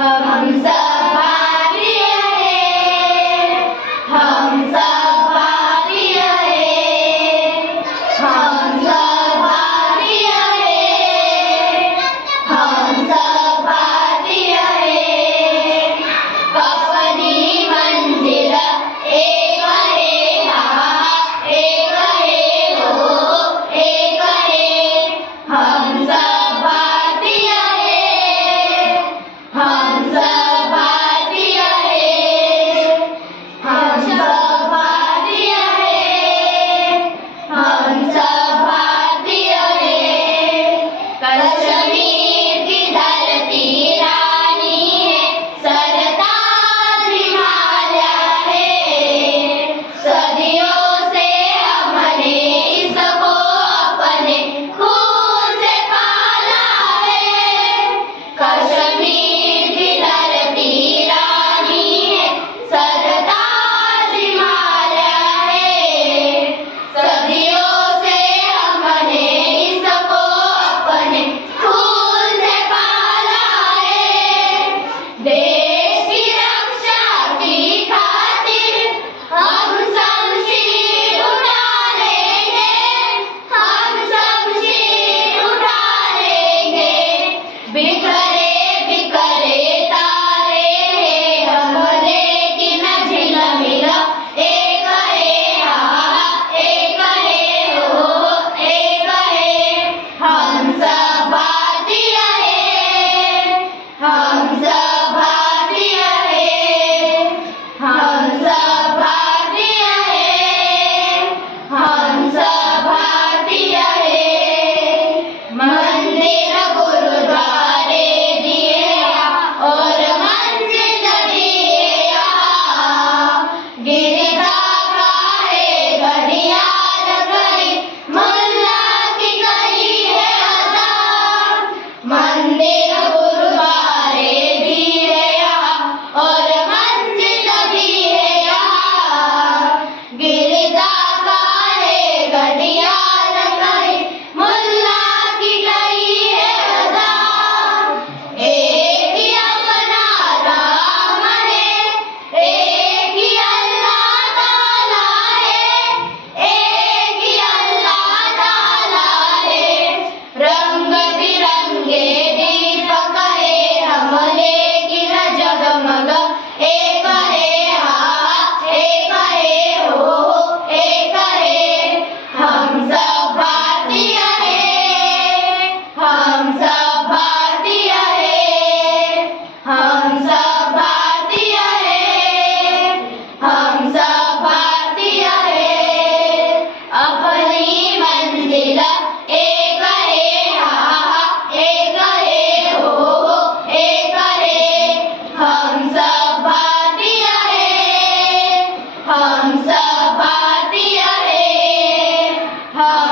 हम सब भारतीय हैं, हम सब भारतीय हैं, हम सब भारतीय हैं, हम सब भारतीय हैं। अपनी मंजिल एक है, हाँ एक है, हो एक है। हम सब भारतीय हैं, हम सब भारतीय हैं, हम सब भारतीय हैं, हम सब भारतीय हैं। कश्मीर की धरती रानी है, सरताज हिमालय है। सदियों से हमने इसको अपने खून से पाला है। कश्मीर की धरती रानी है, सरताज हिमालय है। सदियों से हमने इसको अपने खून से पाला है। देश की रक्षा की खातिर हम शमशीर उठा लेंगे, हम शमशीर उठा लेंगे। बिखरे बिखरे तारे हैं हम, लेकिन झिलमिल एक है, हाँ एक है, हो एक है। हम सब भारतीय हैं, हम सब भारतीय हैं, हम सब भारतीय हैं, हम सब भारतीय हैं। मंदिर गुरुद्वारे दिए और मस्जिद दिए यहाँ। गिरजा का है घड़ियाल कहीं, मुल्ला की कहीं है अजान। मंदिर गुरुद्वारे भी है यहाँ और मस्जिद भी है यहाँ। गिरजा का है घड़ियाल कहीं, मुल्ला की कहीं है अजान। एक ही अपना राम है, एक ही अल्लाह ताला है, एक ही अल्लाह ताला है। रंग बिरंगे दीपक है हम, लेकिन जगमग एक है, हाँ एक है, हो एक है। हम सब भारतीय हैं, हम सब भारतीय हैं, हम सब भारतीय हैं, हम सब भारतीय हैं। अपनी मंजिल एक है, हाँ एक है, हो एक है। हम सब भारतीय हैं, हम सब भारतीय हैं, हम